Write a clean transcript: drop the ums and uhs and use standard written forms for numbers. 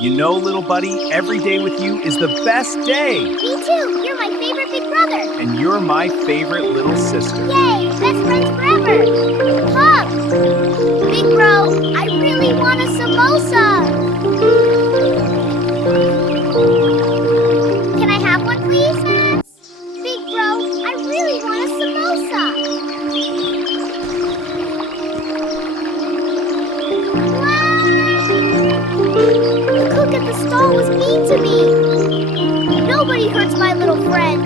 You know, little buddy, every day with you is the best day. Me too! You're my favorite big brother! And you're my favorite little sister. Yay! Best friends forever! Hug! Big bro, I really want a samosa! Can I have one, please? Big bro, I really want a samosa! The cook at the stall was mean to me. Nobody hurts my little friend.